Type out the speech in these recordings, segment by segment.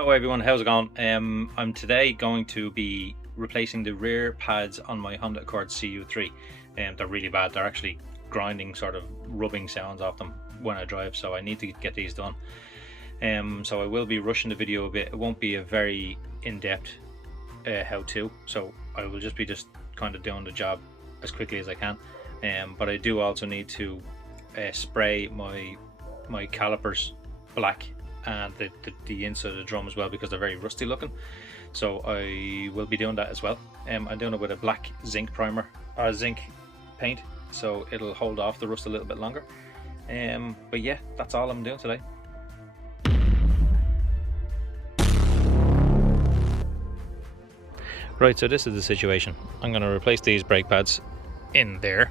Hello everyone, how's it going? I'm today going to be replacing the rear pads on my Honda Accord CU3. They're really bad. They're actually grinding, sort of rubbing sounds off them when I drive, so I need to get these done. So I will be rushing the video a bit. It won't be a very in-depth how-to, so I will just be kind of doing the job as quickly as I can. But I do also need to spray my calipers black and the inside of the drum as well, because they're very rusty looking, so I will be doing that as well. I'm doing it with a black zinc primer or zinc paint, so it'll hold off the rust a little bit longer. But yeah, that's all I'm doing today. Right, so this is the situation. I'm going to replace these brake pads in there,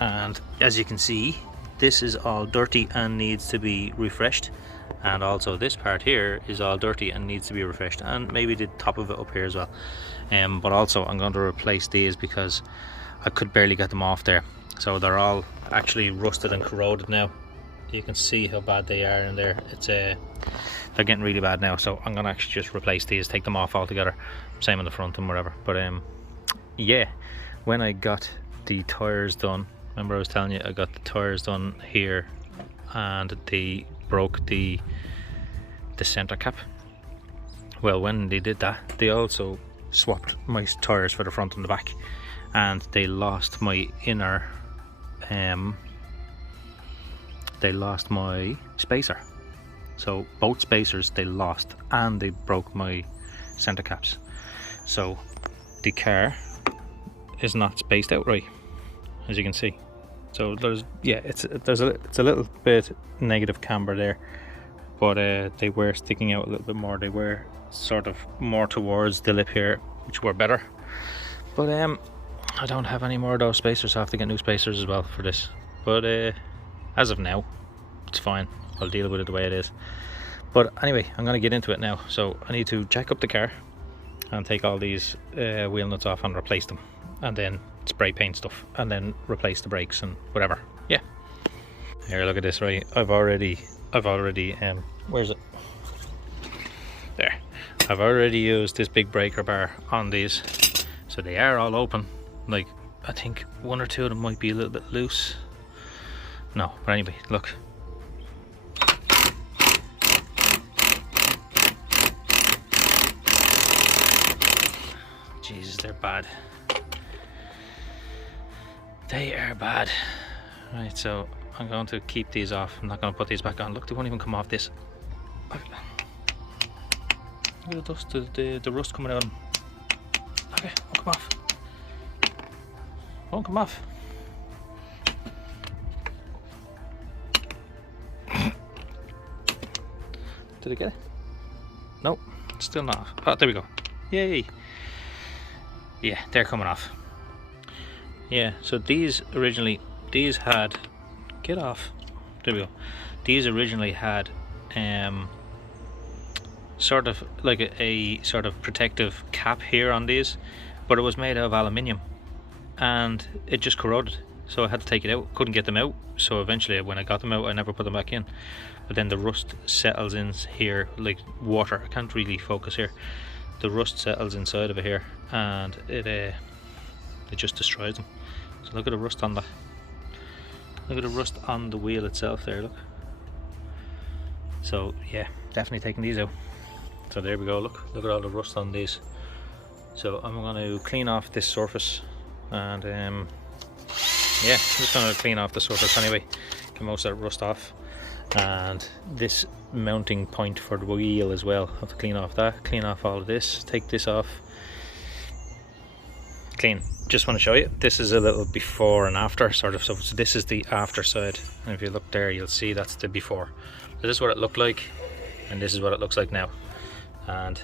and as you can see, this is all dirty and needs to be refreshed. And also this part here is all dirty and needs to be refreshed, and maybe the top of it up here as well. But also I'm going to replace these because I could barely get them off there, so they're all actually rusted and corroded now. You can see how bad they are in there. They're getting really bad now, so I'm going to actually just replace these, take them off altogether, same on the front and whatever. But yeah, when I got the tires done, remember I was telling you I got the tires done here and they broke the center cap. Well, when they did that, they also swapped my tires for the front and the back, and they lost my inner they lost my spacer. So both spacers they lost, and they broke my center caps, so the car is not spaced out right, as you can see. So there's a little bit negative camber there, but they were sticking out a little bit more. They were sort of more towards the lip here, which were better. But I don't have any more of those spacers, so I have to get new spacers as well for this. But as of now, it's fine. I'll deal with it the way it is. But anyway, I'm going to get into it now. So I need to jack up the car and take all these wheel nuts off and replace them, and then spray paint stuff, and then replace the brakes and whatever. Yeah, here, look at this. Right, I've already where's it? There. I've already used this big breaker bar on these, so they are all open. Like, I think one or two of them might be a little bit loose. No, but anyway, look. Jesus, they're bad. They are bad. Right, so I'm going to keep these off. I'm not going to put these back on. Look, they won't even come off this. Look at the dust, the rust coming out of them. Okay, won't come off. Won't come off. Did I get it? Nope, still not off. Oh, there we go. Yay. Yeah, they're coming off. Yeah, so these had, get off, there we go. These originally had sort of like a sort of protective cap here on these, but it was made out of aluminium and it just corroded, so I had to take it out. Couldn't get them out, so eventually when I got them out I never put them back in. But then the rust settles in here like water. I can't really focus here. The rust settles inside of it here, and it just destroys them. So look at the rust on the wheel itself there, look. So yeah, definitely taking these out. So there we go, look at all the rust on these. So I'm going to clean off this surface, and yeah, I'm just going to clean off the surface anyway, get most of that rust off. And this mounting point for the wheel as well, I have to clean off that, clean off all of this, take this off, clean. Just want to show you, this is a little before and after sort of. So this is the after side, and if you look there you'll see that's the before. So this is what it looked like, and this is what it looks like now. And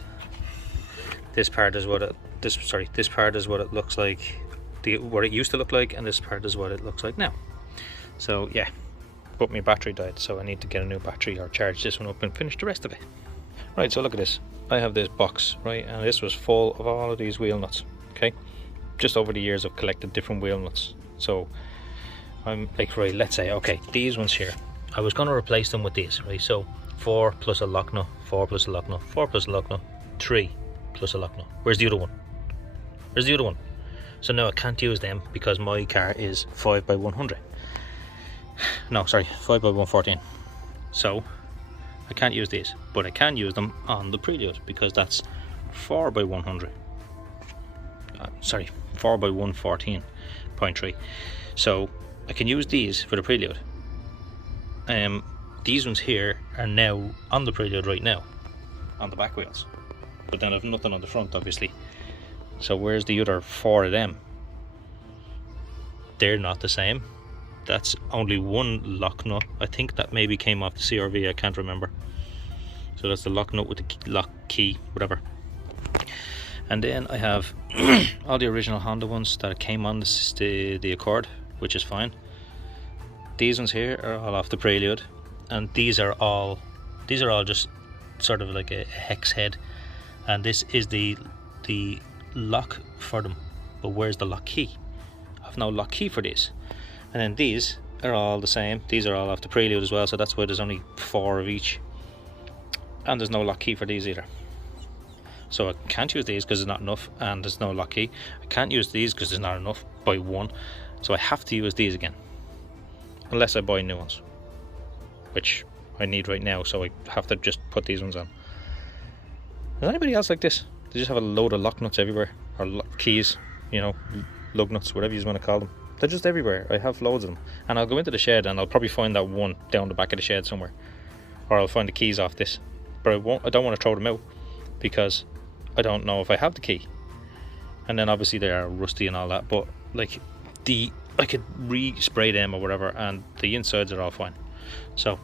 this part is what this part is what it looks like, what it used to look like, and this part is what it looks like now. So yeah, but my battery died, so I need to get a new battery or charge this one up and finish the rest of it. Right, so look at this. I have this box, right, and this was full of all of these wheel nuts. Okay, just over the years I've collected different wheel nuts. So I'm like, right, let's say, okay, these ones here, I was going to replace them with these, right? So 4 plus a lock nut, 4 plus a lock nut, 4 plus a lock nut, 3 plus a lock nut. Where's the other one? Where's the other one? So now I can't use them because my car is 5 by 100. No, sorry, 5 by 114. So I can't use these, but I can use them on the Prelude because that's 4 by 100. Sorry, 4 by 114.3. So I can use these for the Prelude. These ones here are now on the Prelude right now, on the back wheels. But then I've nothing on the front, obviously. So where's the other 4 of them? They're not the same. That's only one lock nut. I think that maybe came off the CRV, I can't remember. So that's the lock nut with the lock key, whatever. And then I have all the original Honda ones that came on the Accord, which is fine. These ones here are all off the Prelude, and these are all just sort of like a hex head, and this is the lock for them. But where's the lock key? I have no lock key for these. And then these are all the same. These are all off the Prelude as well, so that's why there's only 4 of each. And there's no lock key for these either. So I can't use these because there's not enough, and there's no lock key. I can't use these because there's not enough by 1. So I have to use these again, unless I buy new ones, which I need right now, so I have to just put these ones on. Is anybody else like this? They just have a load of lock nuts everywhere, or keys, you know, lug nuts, whatever you want to call them. They're just everywhere. I have loads of them, and I'll go into the shed and I'll probably find that one down the back of the shed somewhere, or I'll find the keys off this. But I don't want to throw them out because I don't know if I have the key. And then obviously they are rusty and all that, but like I could re-spray them or whatever, and the insides are all fine. So,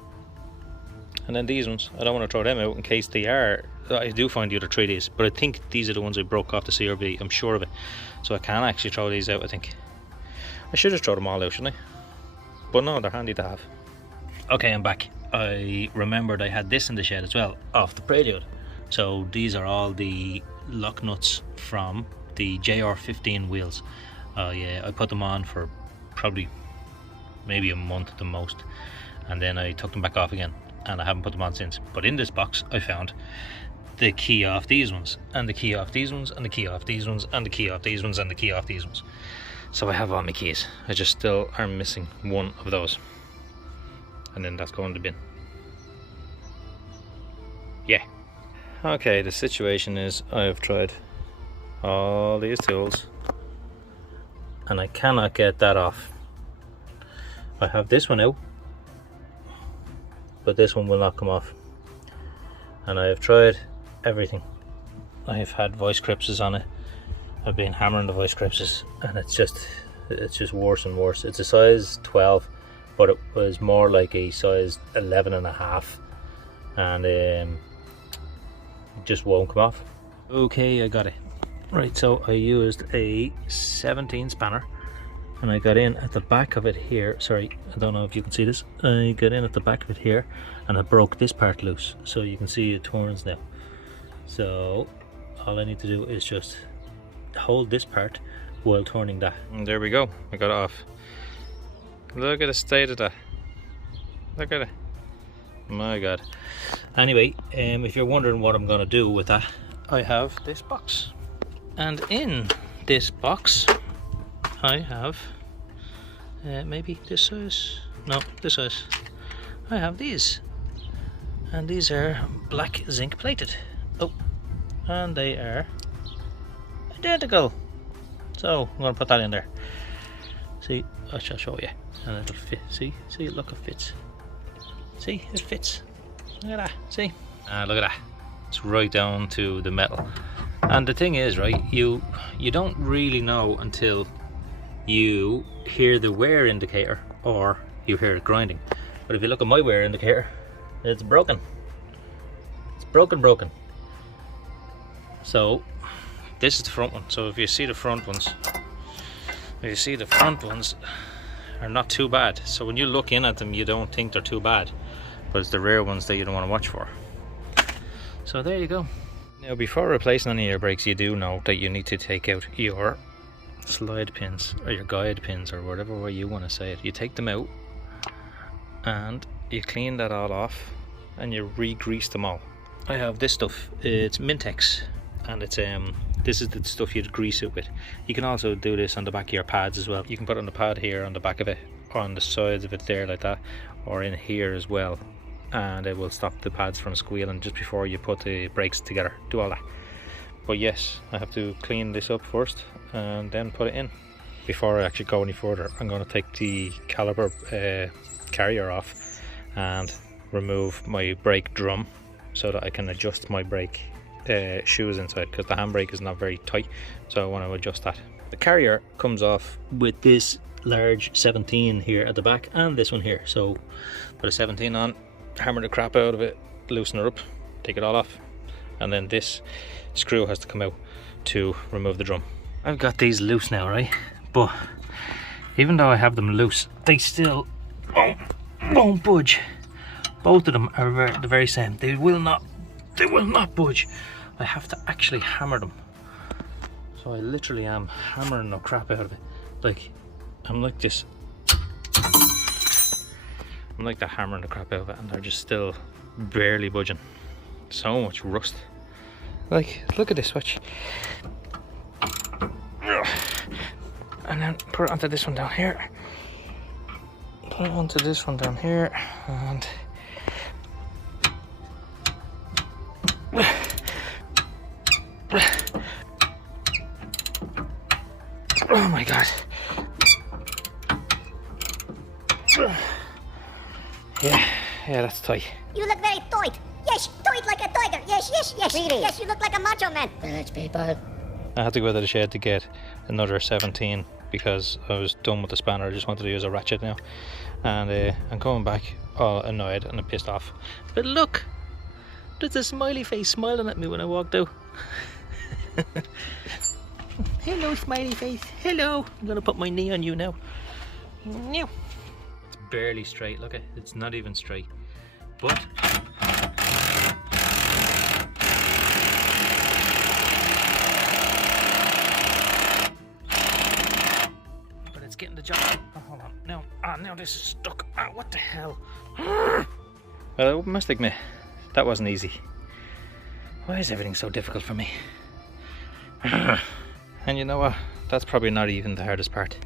and then these ones, I don't want to throw them out in case they are. I do find the other 3Ds, but I think these are the ones I broke off the CRV. I'm sure of it. So I can actually throw these out, I think. I should just throw them all out, shouldn't I? But no, they're handy to have. Okay, I'm back. I remembered I had this in the shed as well, off the Prelude. So these are all the lock nuts from the JR15 wheels. Yeah, I put them on for probably maybe a month at the most, and then I took them back off again, and I haven't put them on since. But in this box I found the key off these ones, and the key off these ones, and the key off these ones, and the key off these ones, and the key off these ones. So I have all my keys. I just still am missing one of those, and then that's going to the bin. Yeah. Okay, the situation is I've tried all these tools and I cannot get that off. I have this one out, but this one will not come off. And I have tried everything. I have had vice grips on it. I've been hammering the vice grips, and it's just worse and worse. It's a size 12, but it was more like a size 11.5, and it just won't come off. Okay, I got it. Right, so I used a 17 spanner, and I got in at the back of it here. Sorry, I don't know if you can see this. I got in at the back of it here, and I broke this part loose, so you can see it turns now. So all I need to do is just hold this part while turning that. And there we go, I got it off. Look at the state of that. Look at it. My god. Anyway, if you're wondering what I'm gonna do with that, I have this box, and in this box I have maybe this size, no, this size. I have these, and these are black zinc plated. Oh, and they are identical. So I'm gonna put that in there. See, I shall show you, and it'll fit. See, look, it fits. See, it fits. Look at that. See, look at that. It's right down to the metal. And the thing is, right, you don't really know until you hear the wear indicator or you hear it grinding. But if you look at my wear indicator, it's broken. It's broken. So this is the front one. So if you see the front ones, are not too bad. So when you look in at them, you don't think they're too bad, but it's the rear ones that you don't want to watch for. So there you go. Now, before replacing any of your brakes, you do know that you need to take out your slide pins or your guide pins, or whatever way you want to say it. You take them out and you clean that all off, and you re-grease them all. I have this stuff, it's Mintex, and it's this is the stuff you'd grease it with. You can also do this on the back of your pads as well. You can put it on the pad here, on the back of it, on the sides of it there like that, or in here as well, and it will stop the pads from squealing just before you put the brakes together. Do all that. But yes, I have to clean this up first and then put it in. Before I actually go any further, I'm going to take the caliper carrier off and remove my brake drum so that I can adjust my brake shoes inside, because the handbrake is not very tight, so I want to adjust that. The carrier comes off with this large 17 here at the back and this one here, so put a 17 on, hammer the crap out of it, loosen it up, take it all off, and then this screw has to come out to remove the drum. I've got these loose now, right? But even though I have them loose, they still won't budge. Both of them are the very same. They will not budge. I have to actually hammer them. So I literally am hammering the crap out of it. Like, I'm like this. I'm like that, hammering the crap out of it, and they're just still barely budging. So much rust. Like, look at this, watch. And then put it onto this one down here. Put it onto this one down here, and oh my god. Yeah, that's tight. You look very tight. Yes, tight like a tiger. Yes. Really? Yes, you look like a macho man. Village people. I had to go to the shed to get another 17 because I was done with the spanner. I just wanted to use a ratchet now, and I'm coming back all annoyed and pissed off. But look, there's a smiley face smiling at me when I walked out. Hello, smiley face. Hello. I'm gonna put my knee on you now. It's barely straight. Look, it's not even straight. But it's getting the job. Oh, hold on. Now this is stuck. What the hell? Well, I must admit, that wasn't easy. Why is everything so difficult for me? And you know what? That's probably not even the hardest part.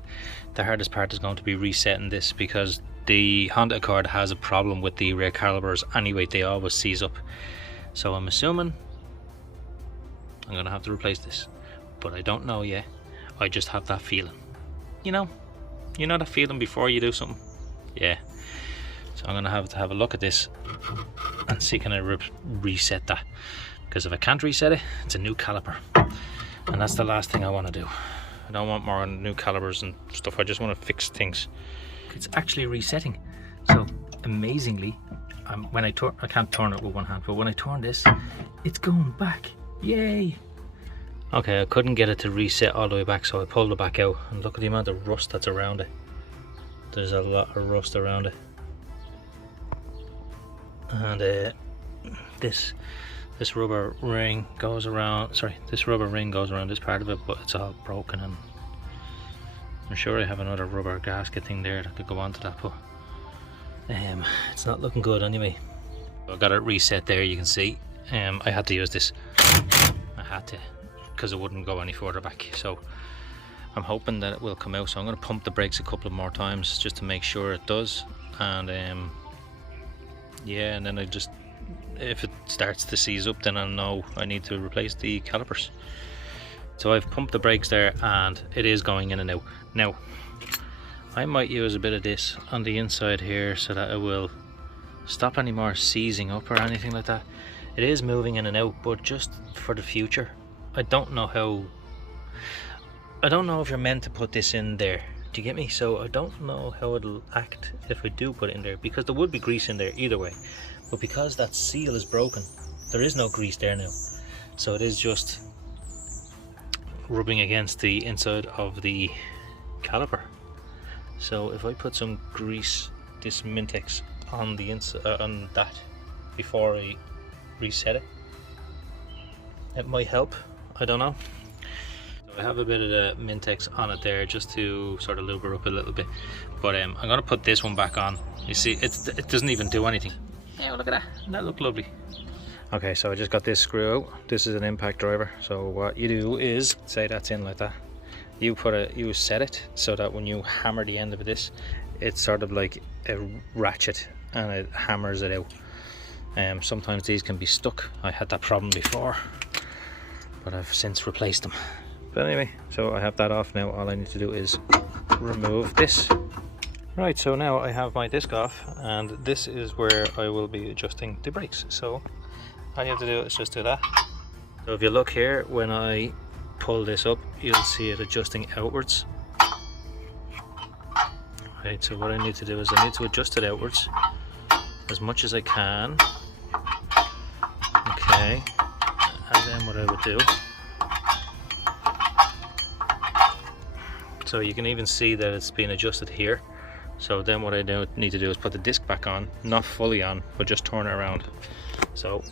The hardest part is going to be resetting this, because the Honda Accord has a problem with the rear calipers anyway. They always seize up. So I'm assuming I'm going to have to replace this. But I don't know yet. I just have that feeling. You know that feeling before you do something? Yeah. So I'm going to have a look at this and see can I reset that. Because if I can't reset it, it's a new caliper. And that's the last thing I want to do. I don't want more new calipers and stuff. I just want to fix things. It's actually resetting. So amazingly, when I can't turn it with one hand, but when I turn this, it's going back. Yay! Okay, I couldn't get it to reset all the way back, so I pulled it back out, and look at the amount of rust that's around it. There's a lot of rust around it. And this rubber ring goes around, this rubber ring goes around this part of it, but it's all broken, and I'm sure I have another rubber gasket thing there that could go onto that, but it's not looking good anyway. I got it reset there, you can see. I had to use this. I had to, because it wouldn't go any further back. So I'm hoping that it will come out. So I'm going to pump the brakes a couple of more times just to make sure it does. And yeah, and then if it starts to seize up, then I'll know I need to replace the calipers. So I've pumped the brakes there, and it is going in and out. Now, I might use a bit of this on the inside here so that it will stop any more seizing up or anything like that. It is moving in and out, but just for the future. I don't know if you're meant to put this in there. Do you get me? So I don't know how it'll act if I do put it in there, because there would be grease in there either way. But because that seal is broken, there is no grease there now. So it is just rubbing against the inside of the caliper. So if I put some grease, this Mintex, on the inside, on that, before I reset it, it might help. I don't know. So I have a bit of the Mintex on it there just to sort of lube her up a little bit. But I'm going to put this one back on. You see, it doesn't even do anything. Yeah, well, look at that. That looked lovely. Okay, so I just got this screw out. This is an impact driver. So what you do is, say that's in like that. You set it so that when you hammer the end of this, it's sort of like a ratchet and it hammers it out. Sometimes these can be stuck. I had that problem before, but I've since replaced them. But anyway, so I have that off now. All I need to do is remove this. Right, so now I have my disc off, and this is where I will be adjusting the brakes. So all you have to do is just do that. So if you look here, when I pull this up, you'll see it adjusting outwards. Right, so what I need to do is I need to adjust it outwards as much as I can. Okay, and then what I would do, so you can even see that it's been adjusted here. So then what I need to do is put the disc back on, not fully on, but just turn it around. So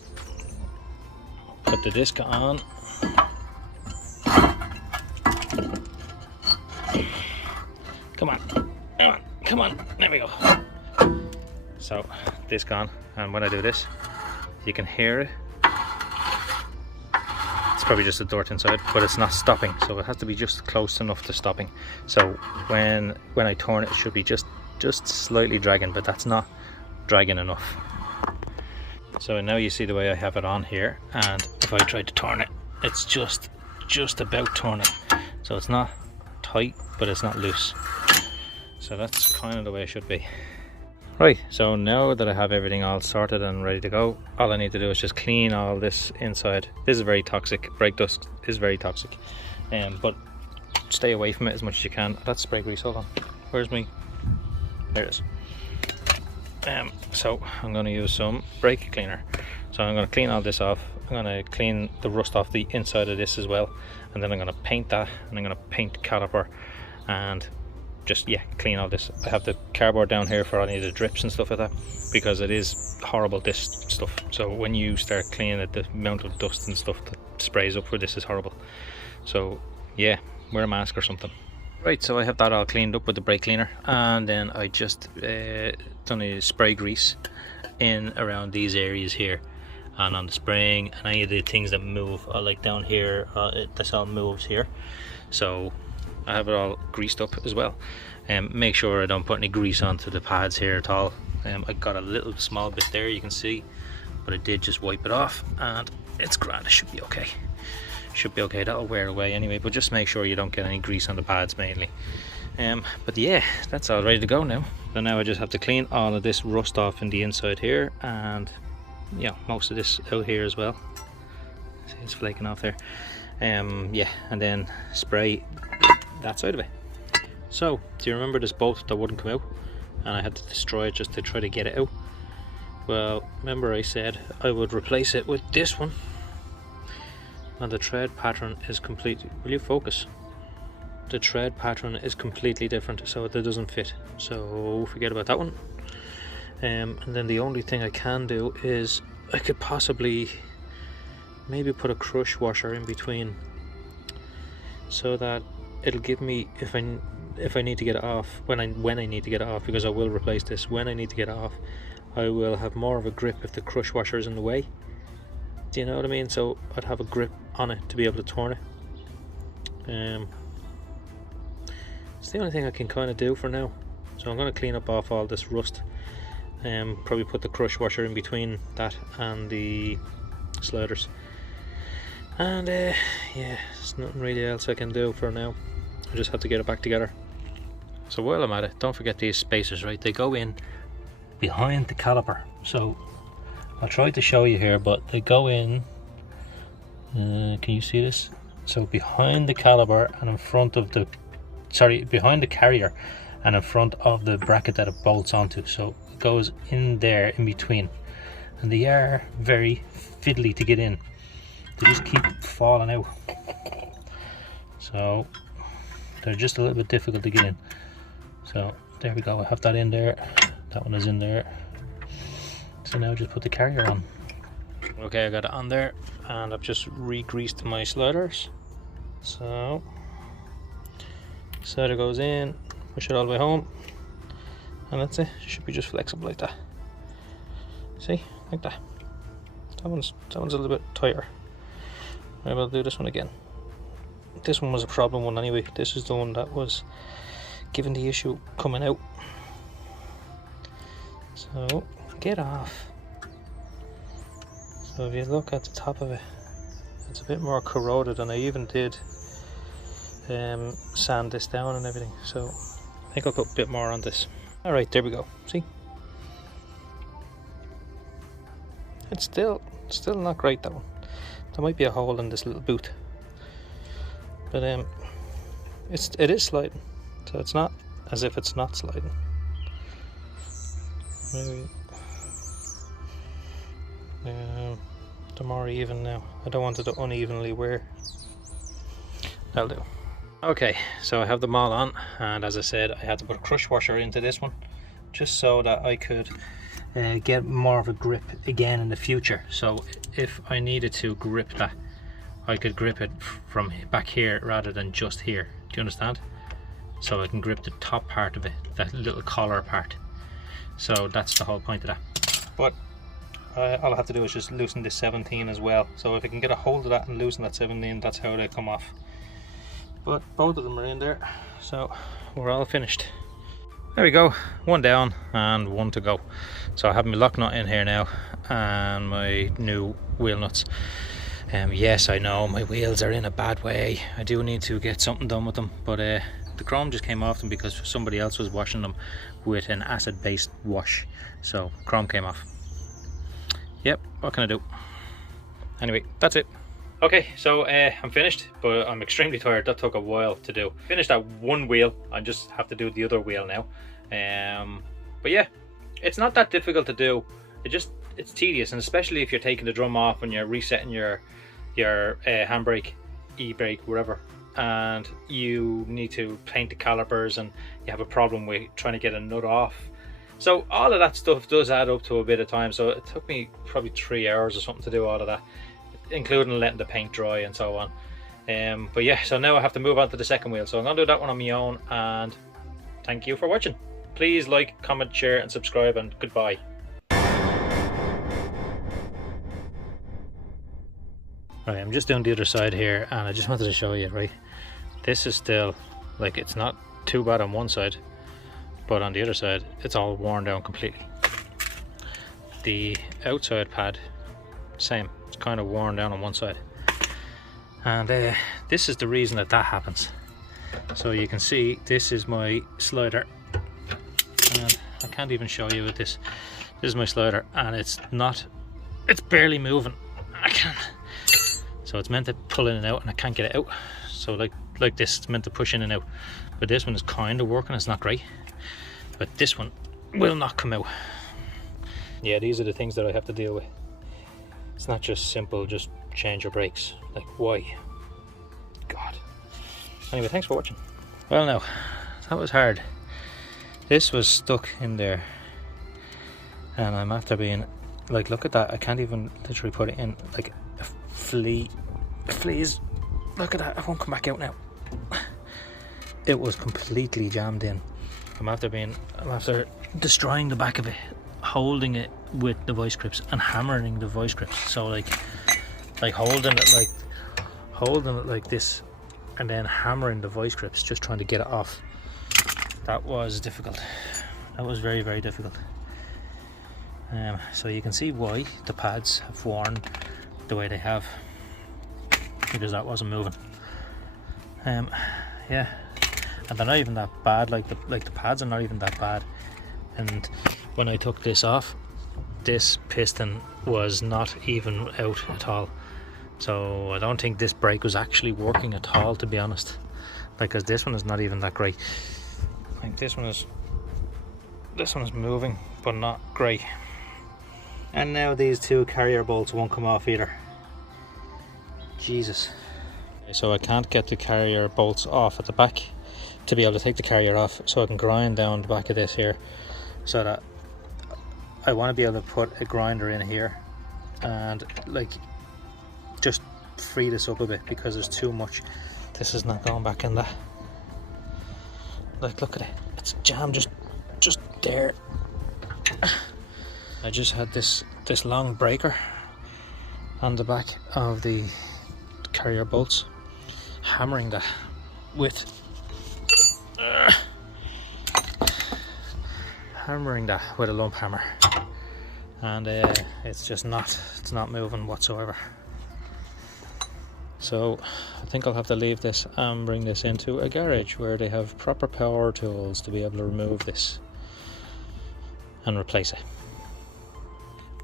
put the disc on. Come on, come on, come on, there we go. So disc on, and when I do this, you can hear it. It's probably just a dirt inside, but it's not stopping, so it has to be just close enough to stopping. So when I turn it, it should be just slightly dragging, but that's not dragging enough. So now you see the way I have it on here, and if I try to turn it, it's just about turning. So it's not tight, but it's not loose. So that's kind of the way it should be. Right, so now that I have everything all sorted and ready to go, all I need to do is just clean all this inside. This is very toxic. Brake dust is very toxic, but stay away from it as much as you can. That's spray grease. Hold on, where's me? There it is. So I'm going to use some brake cleaner. So I'm going to clean all this off. I'm going to clean the rust off the inside of this as well, and then I'm going to paint that, and I'm going to paint caliper, and just clean all this. I have the cardboard down here for any of the drips and stuff like that, because it is horrible, this stuff. So when you start cleaning it, the amount of dust and stuff that sprays up for this is horrible. So yeah, wear a mask or something. Right, so I have that all cleaned up with the brake cleaner, and then I just done a spray grease in around these areas here, and on the spring and any of the things that move, like down here, this all moves here. So I have it all greased up as well. Make sure I don't put any grease onto the pads here at all. I got a little small bit there, you can see, but I did just wipe it off, and it's grand. It should be okay. Should be okay. That'll wear away anyway, but just make sure you don't get any grease on the pads mainly. But yeah, that's all ready to go now. So now I just have to clean all of this rust off in the inside here, and yeah, most of this out here as well. See, it's flaking off there. Yeah, and then spray that side of it. So do you remember this bolt that wouldn't come out, and I had to destroy it just to try to get it out? Well, remember I said I would replace it with this one, and the tread pattern is completely, will you focus? The tread pattern is completely different, so it doesn't fit, so forget about that one. And then the only thing I can do is I could possibly maybe put a crush washer in between, so that it'll give me, if I need to get it off, when I need to get it off, because I will replace this, when I need to get it off, I will have more of a grip if the crush washer is in the way. Do you know what I mean? So I'd have a grip on it to be able to turn it. It's the only thing I can kind of do for now. So I'm going to clean up off all this rust, probably put the crush washer in between that and the sliders, and yeah, there's nothing really else I can do for now. I just have to get it back together. So while I'm at it, don't forget these spacers, right? They go in behind the caliper. So I'll try to show you here, but they go in, can you see this? So behind the caliper and in front of the, behind the carrier and in front of the bracket that it bolts onto. So it goes in there in between, and they are very fiddly to get in. They just keep falling out, so they're just a little bit difficult to get in. So there we go, I have that in there, that one is in there. So now just put the carrier on. Okay, I got it on there, and I've just re-greased my sliders. So slider goes in, push it all the way home, and that's it. It should be just flexible like that. See, like that. That one's a little bit tighter. Maybe I'll do this one again. This one was a problem one anyway. This is the one that was given the issue coming out. So get off. So if you look at the top of it, it's a bit more corroded, and I even did sand this down and everything. So I think I'll put a bit more on this. All right, there we go. See, it's still not great, that one. There might be a hole in this little boot, but it is sliding, so it's not as if it's not sliding. Maybe they're more even now. I don't want it to unevenly wear. That'll do. Okay, so I have them all on, and as I said, I had to put a crush washer into this one just so that I could get more of a grip again in the future. So if I needed to grip that, I could grip it from back here rather than just here. Do you understand? So I can grip the top part of it, that little collar part. So that's the whole point of that. But all I have to do is just loosen this 17 as well. So if I can get a hold of that and loosen that 17, that's how they come off. But both of them are in there, so we're all finished. There we go, one down and one to go. So I have my lock nut in here now and my new wheel nuts. Yes, I know my wheels are in a bad way. I do need to get something done with them, but the chrome just came off them because somebody else was washing them with an acid-based wash. So chrome came off. Yep, what can I do? Anyway, that's it. Okay, so I'm finished, but I'm extremely tired. That took a while to do. Finished that one wheel. I just have to do the other wheel now. But yeah, it's not that difficult to do. It's tedious, and especially if you're taking the drum off and you're resetting your handbrake, e-brake, whatever, and you need to paint the calipers and you have a problem with trying to get a nut off. So all of that stuff does add up to a bit of time. So it took me probably 3 hours or something to do all of that, including letting the paint dry and so on. But yeah, so now I have to move on to the second wheel. So I'm gonna do that one on my own, and thank you for watching. Please like, comment, share and subscribe, and goodbye. Right, I'm just doing the other side here, and I just wanted to show you, right, this is still, like, it's not too bad on one side, but on the other side it's all worn down completely. The outside pad, same, it's kind of worn down on one side, and this is the reason that happens. So you can see this is my slider, and I can't even show you with this. This is my slider, and it's barely moving. I can't. So it's meant to pull in and out, and I can't get it out. So like this, it's meant to push in and out. But this one is kind of working. It's not great, but this one will not come out. Yeah, these are the things that I have to deal with. It's not just simple, just change your brakes. Like, why? God. Anyway, thanks for watching. Well, now, that was hard. This was stuck in there, and I'm after being, like, look at that. I can't even literally put it in. Like, a fleas. Look at that. It won't come back out now. It was completely jammed in. I'm after destroying the back of it, holding it with the vice grips and hammering the vice grips. So like holding it like this, and then hammering the vice grips, just trying to get it off. That was difficult. That was very, very difficult. So you can see why the pads have worn the way they have, because that wasn't moving. Yeah, and they're not even that bad. Like the pads are not even that bad. And when I took this off, this piston was not even out at all. So I don't think this brake was actually working at all, to be honest. Because this one is not even that great. Like this one is moving, but not great. And now these two carrier bolts won't come off either. Jesus. So I can't get the carrier bolts off at the back to be able to take the carrier off, so I can grind down the back of this here, so that I want to be able to put a grinder in here and like just free this up a bit, because there's too much. This is not going back in that. Like, look at it, it's jammed just there. I just had this long breaker on the back of the carrier bolts, hammering that with a lump hammer, and it's not moving whatsoever. So I think I'll have to leave this and bring this into a garage where they have proper power tools to be able to remove this and replace it.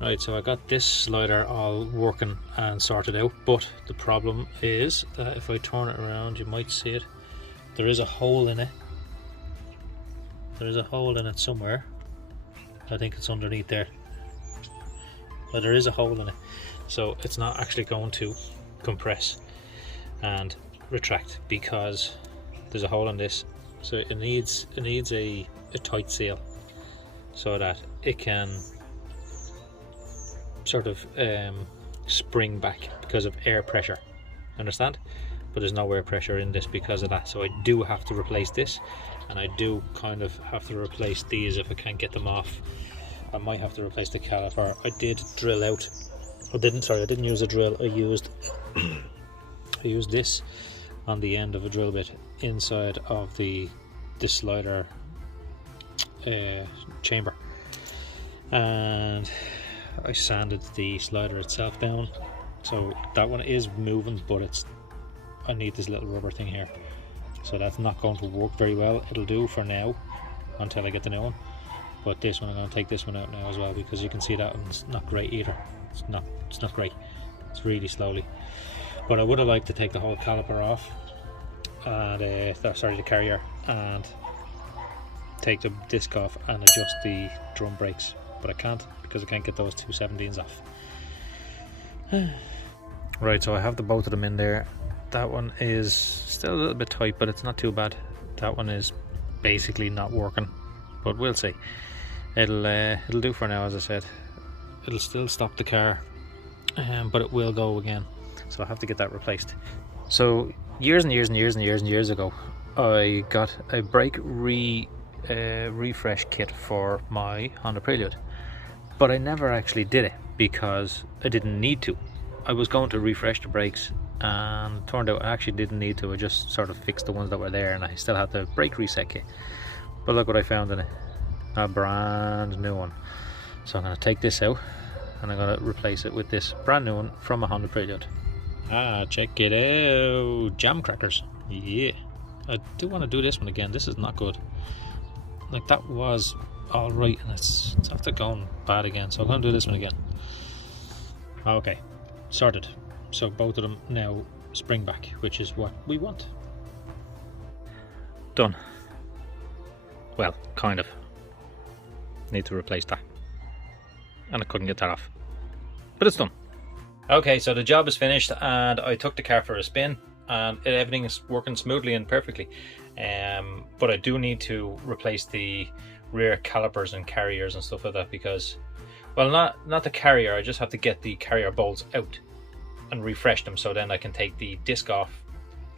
Right, so I got this slider all working and sorted out, but the problem is that if I turn it around, you might see it, there is a hole in it. There's a hole in it somewhere. I think it's underneath there, but there is a hole in it, so it's not actually going to compress and retract because there's a hole in this. So it needs a tight seal so that it can sort of spring back because of air pressure, understand? But there's no air pressure in this because of that, so I do have to replace this, and I do kind of have to replace these if I can't get them off. I might have to replace the caliper. I did drill out, I didn't use a drill, I used I used this on the end of a drill bit inside of the slider chamber, and I sanded the slider itself down, so that one is moving, but I need this little rubber thing here, so that's not going to work very well. It'll do for now until I get the new one, but this one, I'm going to take this one out now as well, because you can see that one's not great either. It's not great. It's really slowly. But I would have liked to take the whole caliper off, and the carrier, and take the disc off and adjust the drum brakes, but I can't because I can't get those 217s off. Right, so I have both of them in there. That one is still a little bit tight, but it's not too bad. That one is basically not working, but we'll see. It'll do for now, as I said. It'll still stop the car, but it will go again, so I have to get that replaced. So years ago, I got a brake refresh kit for my Honda Prelude, but I never actually did it because I didn't need to. I was going to refresh the brakes, and it turned out I actually didn't need to. I just sort of fixed the ones that were there, and I still had the brake reset kit. But look what I found in it, a brand new one. So I'm going to take this out and I'm going to replace it with this brand new one from a Honda Prelude. Check it out, jam crackers. Yeah, I do want to do this one again. This is not good. Like, that was alright, and it's after going bad again, so I'm going to do this one again. Okay, sorted. So both of them now spring back, which is what we want. Done. Well, kind of. Need to replace that, and I couldn't get that off, but it's done. Okay, so the job is finished, and I took the car for a spin, and everything is working smoothly and perfectly. But I do need to replace the rear calipers and carriers and stuff like that, because, well, not the carrier. I just have to get the carrier bolts out and refresh them, so then I can take the disc off.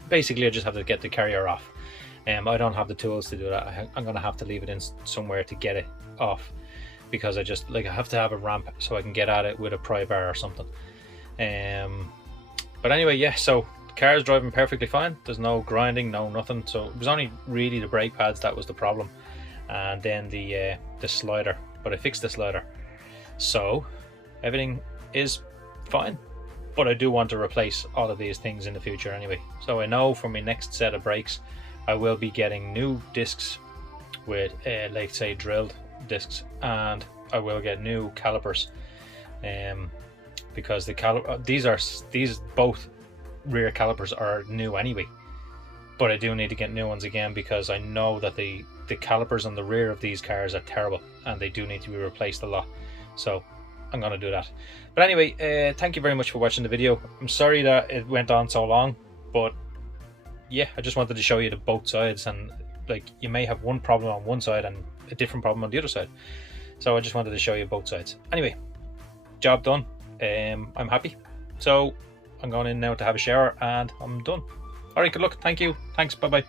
Basically, I just have to get the carrier off. I don't have the tools to do that. I'm gonna have to leave it in somewhere to get it off, because I have to have a ramp so I can get at it with a pry bar or something. But anyway, yeah, so the car is driving perfectly fine. There's no grinding, no nothing. So it was only really the brake pads that was the problem, and then the slider. But I fixed the slider, so everything is fine. But I do want to replace all of these things in the future anyway. So I know for my next set of brakes, I will be getting new discs with, like, say, drilled discs, and I will get new calipers, because these both rear calipers are new anyway. But I do need to get new ones again, because I know that the calipers on the rear of these cars are terrible, and they do need to be replaced a lot. So I'm gonna do that. But anyway, thank you very much for watching the video. I'm sorry that it went on so long, but yeah, I just wanted to show you the both sides, and like, you may have one problem on one side and a different problem on the other side. So I just wanted to show you both sides. Anyway, job done. I'm happy. So I'm going in now to have a shower, and I'm done. All right, good luck. Thank you. Thanks. Bye.